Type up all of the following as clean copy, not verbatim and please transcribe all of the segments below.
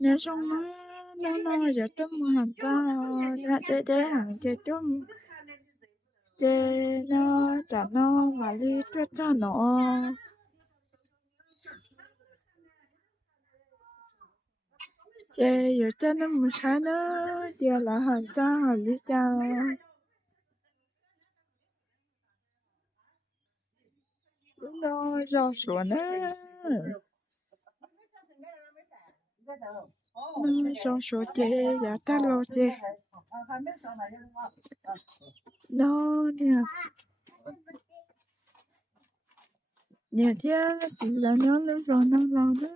nhớ xong nó giờ trong hàng ta để hàng chơi trong chơi nó chả nó mà đi cho nó chơi giờ cho nó một sáng nó giờ là hàng ta hàng đi chào nó rau sủa nó rau sủa chơi giờ ta lo chơi nó nè nhà thế chỉ là nó lúc rồi nó lo đó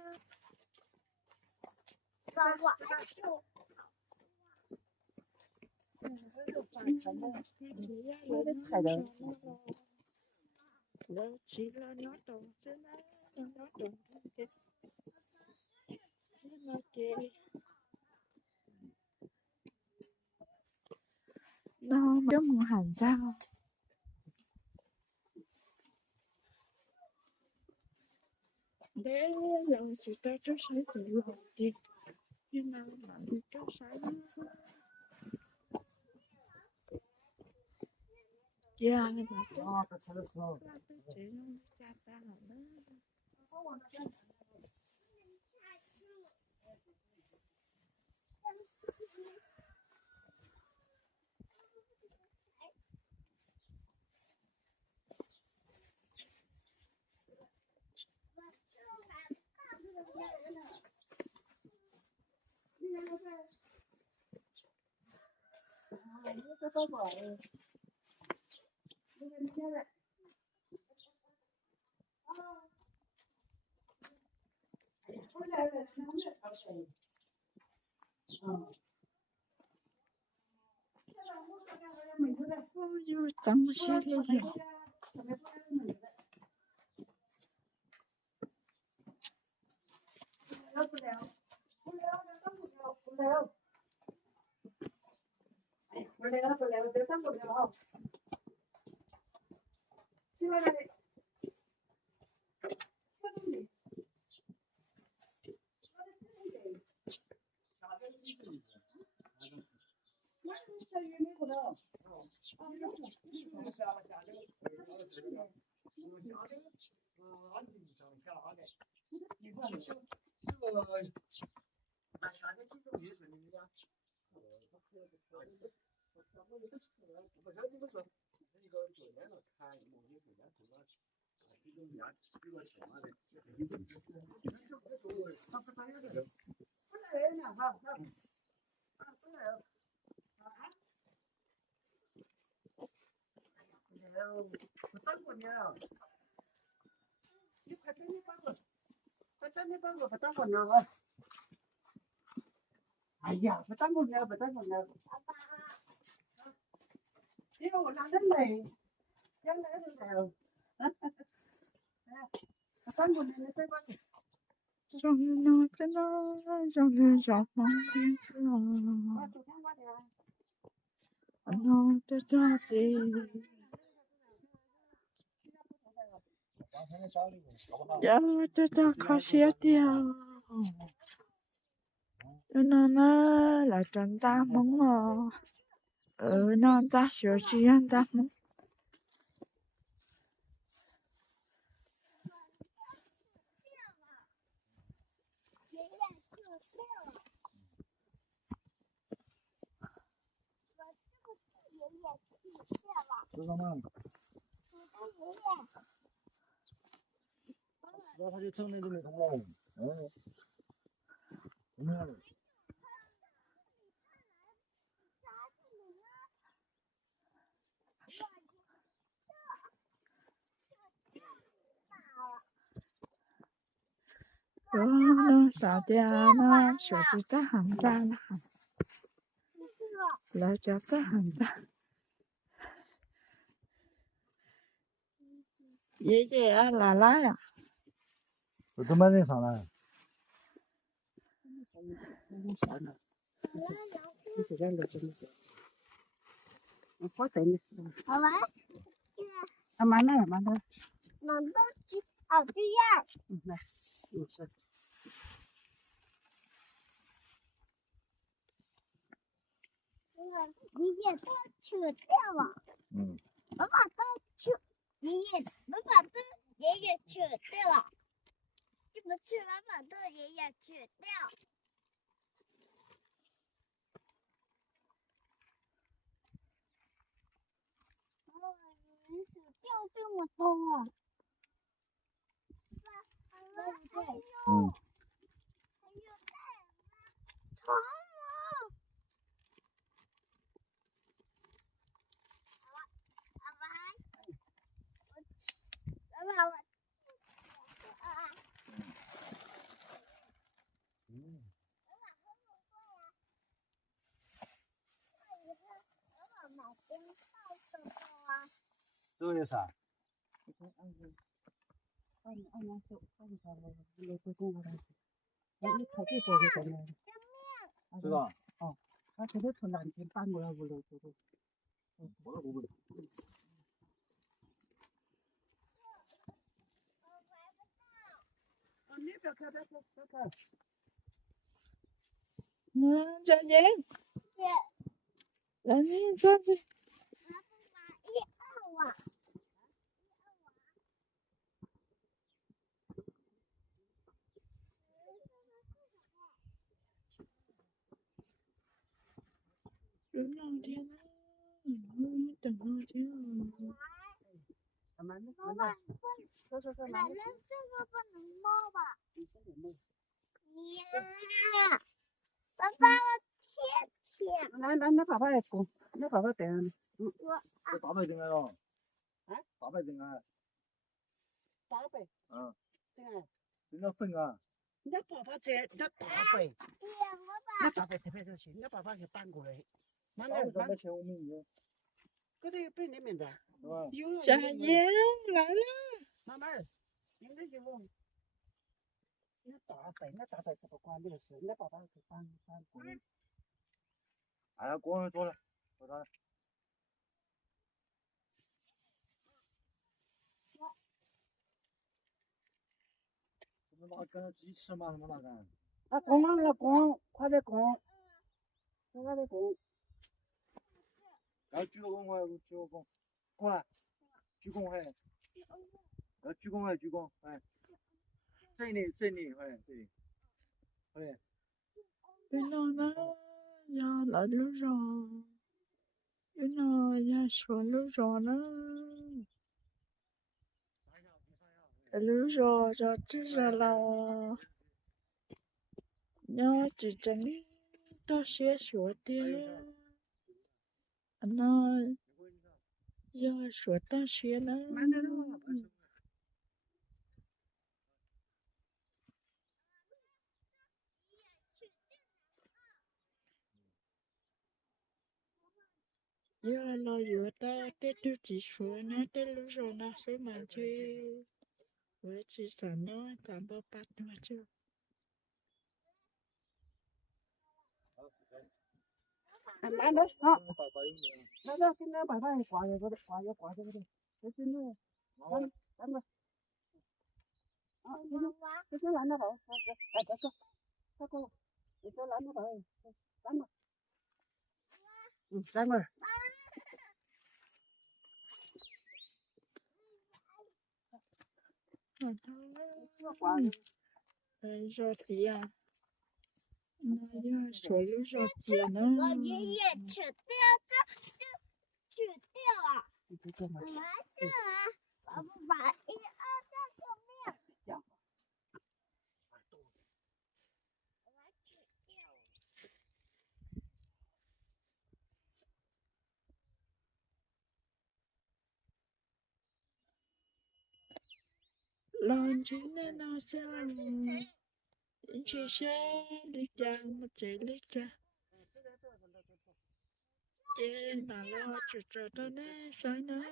nó chỉ là nó đồ chứ nó đồ nó chơi nó giống một hành sao để lần chị ta cho sáng tự lòng đi nhưng mà đi cho sáng dạ là cho chị nó cha ta hả đó ôi tắm xe đi哎呀，不当过年，不当过年。因为我拿的累，将来就来。不当过年，你再把这。trong nó cái nó trong nó trong nó trên chứ nó cho chị dạ cho khó xía tiêu nó là trần ta mong nó ta sửa chi anh ta mong那他就挣那没通了，nó sao cha nó sửa chi ta hàng ta là cho ta hàng ta vậy chứ là lá à我都买人上来。好等你。好玩。啊，慢点，慢点。能都去好这样。来，是。你也都吃掉了。嗯，爸爸都吃，爸爸都爷爷吃掉了，是不是爸爸都爷爷吃掉？人死掉这么多啊！对不对？嗯，还有长毛。爸爸，我买冰块的啊。这个啥？这个？哦，那这个从南京搬过来屋里这个。我不会。你不要看，不要看。姐姐，来你坐这。人老天呐，等到这样。妈妈，奶奶这个不能摸吧？呀，爸爸，我切。来，那爸爸来过，那爸爸带上。这大白进来了。啊？大白进来。大白。嗯。这个。人家粉啊。那爸爸在，那大白。那大白特别热情，那爸爸就搬过来。慢点，慢点。钱我们有。这里有本的名字。是吧？小燕来了。慢慢，应该就弄。那大白这个管理的事，那爸爸去搬过来。哎呀，过来坐了，坐他。这么拿跟鸡吃嘛？怎么拿干？啊，公啊，那公，快点公，快点公。要鞠个躬，还鞠个躬，过来，鞠躬还，要鞠躬还鞠躬，哎，这里，哎，这里，哎。原来呀，来路上，原来呀，说路上呢。路上就只是了，要只真到些说的，那要说大些呢。越来越大，这都几说呢？这路上那什么去？我只想呢，咱不把多久。慢点，好。那个跟那爸爸挂在这里，挂在这里，这真的，咱们，啊，这就拦着走，哎，这个，你就拦着走，拦着，拦着。说题呀，那就说路上见呢。我爷爷吃掉吃掉啊！来这啊！爸爸把1、2、3后面。浪去那那下，去谁离家我这里家，姐那老就知道那啥呢。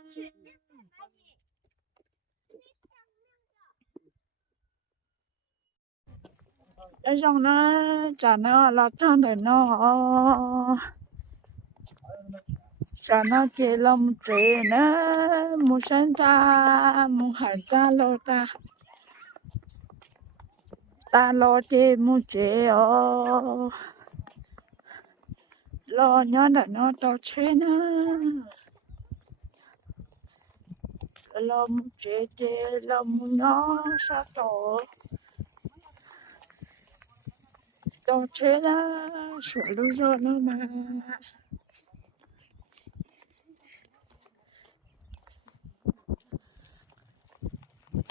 哎上呢，咱那老张的呢。sao nó chơi lông trẻ nó mua sinh ta mua hải ta lo ta lo chơi mua trẻ lo nhớ là nó tao chế nó lo mu chế chế lo mu nó sao tao chế nó sửa lưu rồi nó mà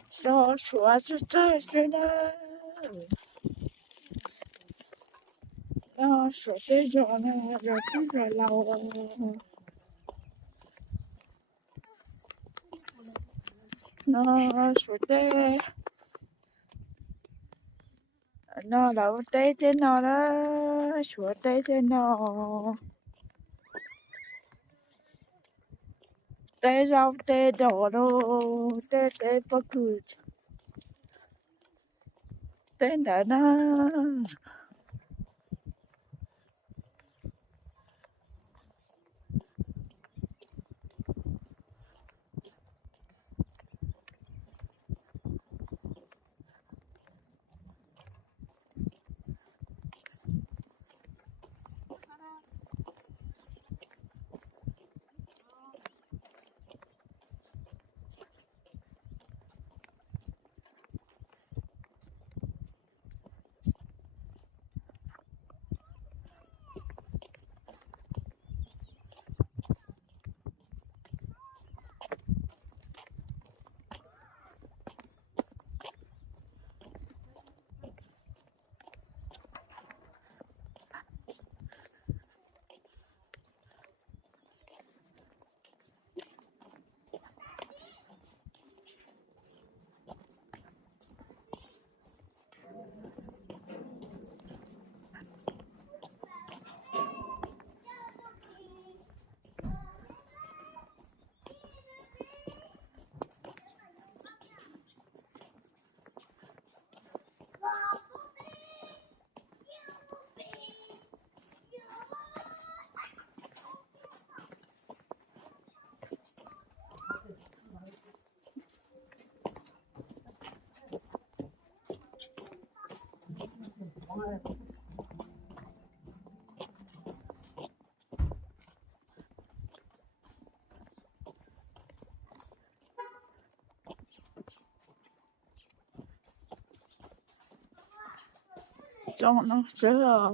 sao sửa cho trái xe nó nó sửa thế rồi nó rồi cũng rồi lâu nó sửa thế nó đâu té trên nó đó sửa té trên nó té rau té đỏ đâu té té bất cứ té đã nó xong nó sẽ là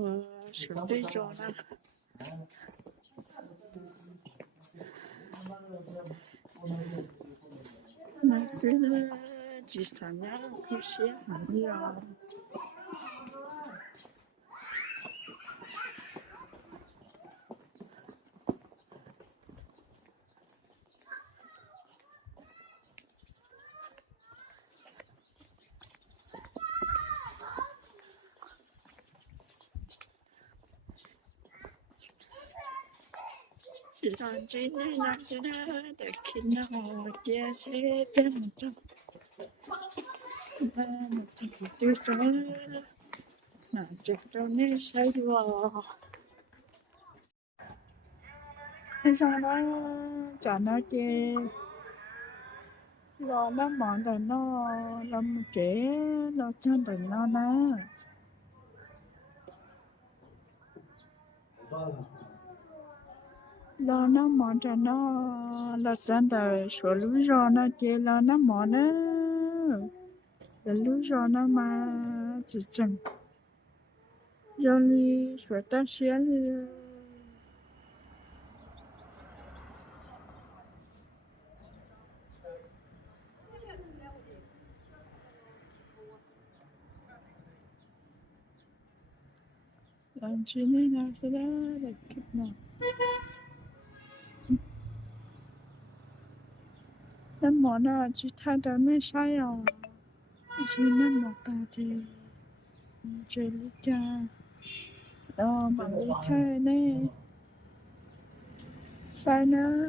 sửa thế rồi nó mà cứ chỉ thằng nhá cứ xé hẳn đi rồi chỉ là chỉ nên làm gì đó để khi nào chia sẻ với một trăm một trăm tiêu chuẩn là chắc đâu nên sai được sau đó chả nói chê rồi nó mòn rồi nó làm trễ nó chân rồi nó nè lo nó mòn cho nó là chân rồi số lúa rồi nó chê lo nó mòn á là lúa rồi nó mà chỉ chừng rồi đi số ta xé đi làm chi nên nào sẽ đó để kịp nào nó mòn nó chỉ thay đổi mấy sai rồi chỉ nó một ta thì chơi lúc cha mà đi thay nè sai nữa